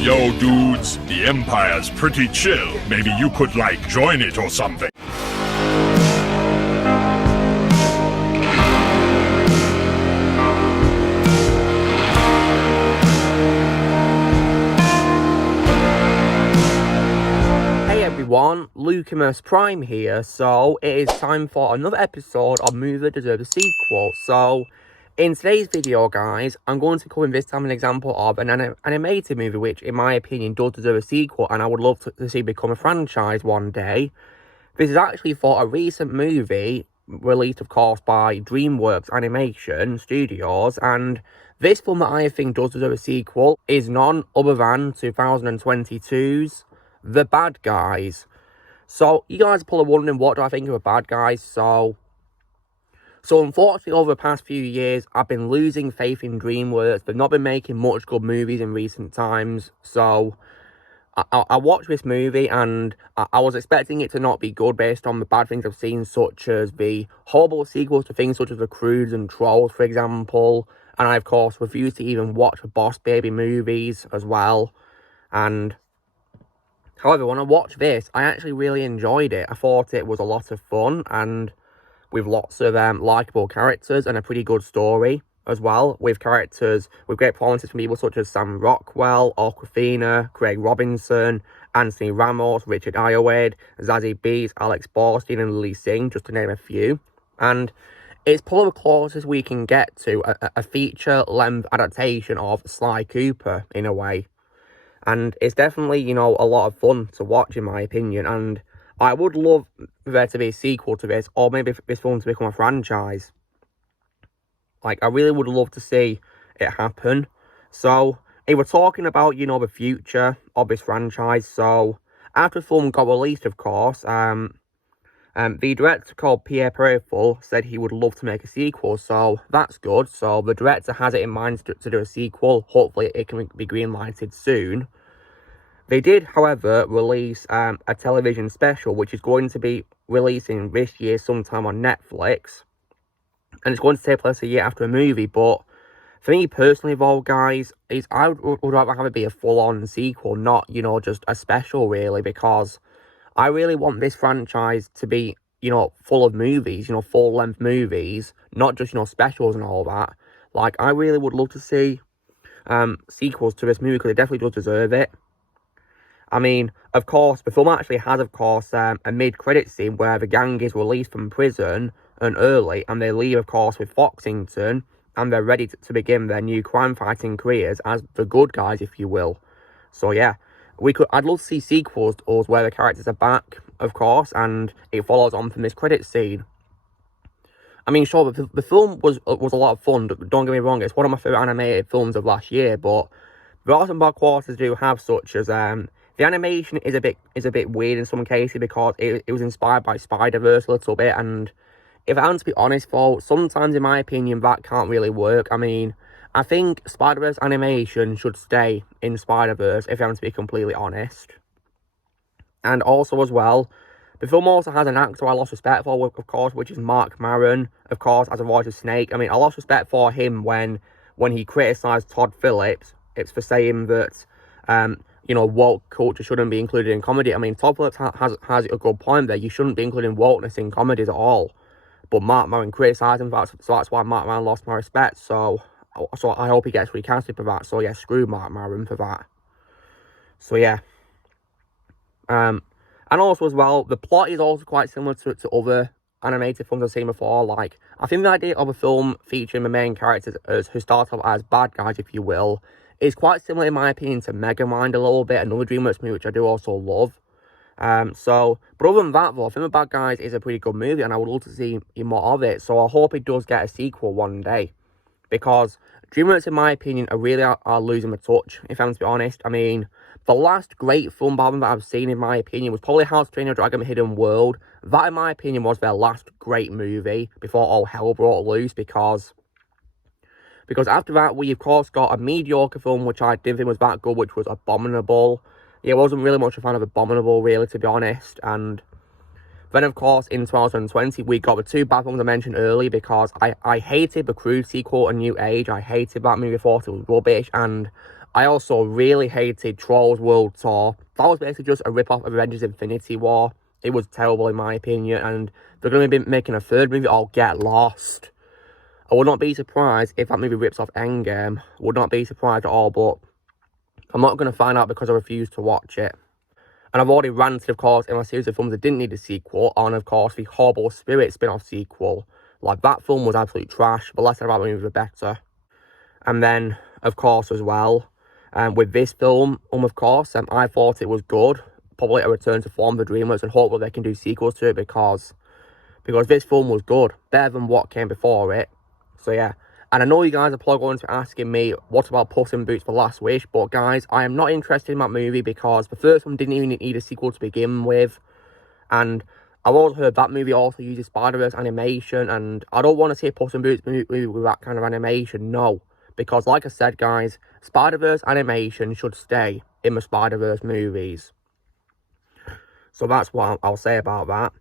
Yo, dudes, the Empire's pretty chill. Maybe you could, join it or something. Hey everyone, Lucimus Prime here. So, it is time for another episode of Movie That Deserves a Sequel. So, in today's video, guys, I'm going to be covering this time an example of an animated movie which, in my opinion, does deserve a sequel and I would love to see become a franchise one day. This is actually for a recent movie released, of course, by DreamWorks Animation Studios, and this film that I think does deserve a sequel is none other than 2022's The Bad Guys. So, you guys are probably wondering, what do I think of The Bad Guys? So unfortunately, over the past few years, I've been losing faith in DreamWorks. They've not been making much good movies in recent times. So I watched this movie and I was expecting it to not be good based on the bad things I've seen, such as the horrible sequels to things such as The Croods and Trolls, for example. And I, of course, refused to even watch the Boss Baby movies as well. And however, when I watched this, I actually really enjoyed it. I thought it was a lot of fun and with lots of likeable characters and a pretty good story as well, with characters with great performances from people such as Sam Rockwell, Awkwafina, Craig Robinson, Anthony Ramos, Richard Ayoade, Zazie Beetz, Alex Borstein and Lily Singh, just to name a few. And it's probably the closest we can get to a feature-length adaptation of Sly Cooper, in a way. And it's definitely, a lot of fun to watch, in my opinion, and I would love there to be a sequel to this, or maybe this film to become a franchise. I really would love to see it happen. So, if we're talking about, the future of this franchise, so, after the film got released, of course, the director called Pierre Perifel said he would love to make a sequel, so that's good. So, the director has it in mind to do a sequel. Hopefully, it can be green-lighted soon. They did, however, release a television special, which is going to be releasing this year sometime on Netflix. And it's going to take place a year after a movie, but for me personally, though, guys, I would rather have it be a full-on sequel, not, just a special, really, because I really want this franchise to be, full of movies, full-length movies, not just, specials and all that. I really would love to see sequels to this movie, because it definitely does deserve it. I mean, of course, the film actually has, a mid-credit scene where the gang is released from prison and early, and they leave, of course, with Foxington, and they're ready to begin their new crime-fighting careers as the good guys, if you will. So, yeah, I'd love to see sequels to us where the characters are back, of course, and it follows on from this credit scene. I mean, sure, the film was a lot of fun, don't get me wrong, it's one of my favourite animated films of last year, but there are some bad quarters do have, such as, the animation is a bit weird in some cases because it was inspired by Spider-Verse a little bit, and if I am to be honest, though, sometimes in my opinion that can't really work. I mean, I think Spider-Verse animation should stay in Spider-Verse if I am to be completely honest. And also as well, the film also has an actor I lost respect for, of course, which is Mark Maron, of course, as a voice of Snake. I mean, I lost respect for him when he criticised Todd Phillips. It's for saying that woke culture shouldn't be included in comedy. I mean, Todd Phillips has a good point there. You shouldn't be including wokeness in comedies at all. But Mark Maron criticised him for that, so that's why Mark Maron lost my respect. So I hope he gets recasted for that. So yeah, screw Mark Maron for that. So yeah. And also as well, the plot is also quite similar to other animated films I've seen before. I think the idea of a film featuring the main characters who start off as bad guys, if you will, is quite similar, in my opinion, to Megamind a little bit, another DreamWorks movie, which I do also love. But other than that, though, I think The Bad Guys is a pretty good movie, and I would love to see more of it, so I hope it does get a sequel one day. Because DreamWorks, in my opinion, are losing the touch, if I'm to be honest. I mean, the last great film album that I've seen, in my opinion, was probably How to Train Your Dragon Hidden World. That, in my opinion, was their last great movie before all hell broke loose, because after that, we, of course, got a mediocre film, which I didn't think was that good, which was Abominable. Yeah, I wasn't really much a fan of Abominable, really, to be honest. And then, of course, in 2020, we got the two bad films I mentioned earlier, because I hated The Cruise sequel, A New Age. I hated that movie, thought it was rubbish. And I also really hated Trolls World Tour. That was basically just a rip-off of Avengers Infinity War. It was terrible in my opinion, and they're going to be making a third movie, I'll Get Lost. I would not be surprised if that movie rips off Endgame. Would not be surprised at all, but I'm not going to find out because I refuse to watch it. And I've already ranted, of course, in my series of films that didn't need a sequel, on, of course, the Horrible Spirit spin-off sequel. Like, that film was absolute trash, but less said about the movie, the better. And then, of course, as well, with this film, of course, I thought it was good. Probably a return to form for DreamWorks, and hopefully they can do sequels to it because this film was good. Better than what came before it. So, yeah. And I know you guys are probably going to be asking me, what about Puss in Boots for Last Wish? But, guys, I am not interested in that movie because the first one didn't even need a sequel to begin with. And I've also heard that movie also uses Spider-Verse animation. And I don't want to see a Puss in Boots movie with that kind of animation, no. Because, like I said, guys, Spider-Verse animation should stay in the Spider-Verse movies. So that's what I'll say about that.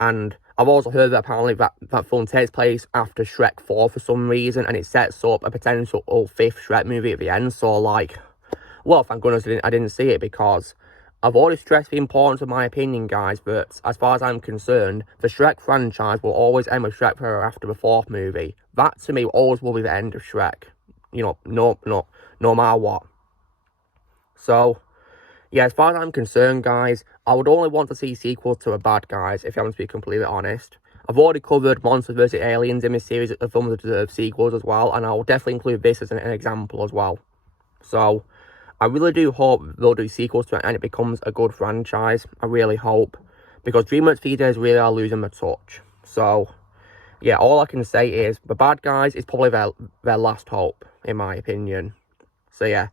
And I've also heard that apparently that film takes place after Shrek 4 for some reason, and it sets up a potential 5th Shrek movie at the end. So, like, well, thank goodness I didn't see it, because I've already stressed the importance of my opinion, guys, that as far as I'm concerned, the Shrek franchise will always end with Shrek Forever after the 4th movie. That, to me, always will be the end of Shrek. You know, no matter what. So, yeah, as far as I'm concerned, guys, I would only want to see sequels to The Bad Guys, if I'm to be completely honest. I've already covered Monsters vs. Aliens in this series of films that deserve sequels as well, and I'll definitely include this as an example as well. So, I really do hope they'll do sequels to it and it becomes a good franchise. I really hope. Because DreamWorks these days really are losing their touch. So, yeah, all I can say is The Bad Guys is probably their last hope, in my opinion. So, yeah.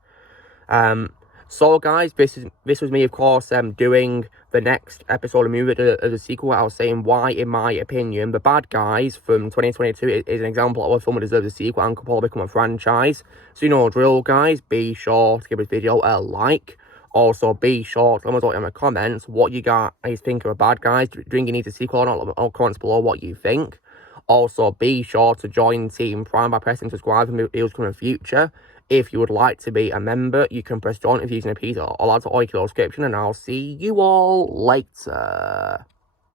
So, guys, this was me, of course, doing the next episode of Movie as a sequel. I was saying why, in my opinion, The Bad Guys from 2022 is an example of a film that deserves a sequel and could probably become a franchise. So, you know, drill, guys, be sure to give this video a like. Also, be sure to let me know in the comments what you guys think of The Bad Guys. Do you think it needs a sequel or not? Let me know in the comments below what you think. Also, be sure to join Team Prime by pressing subscribe for videos coming in the future. If you would like to be a member, you can press join if using a piece or add to all your description, and I'll see you all later.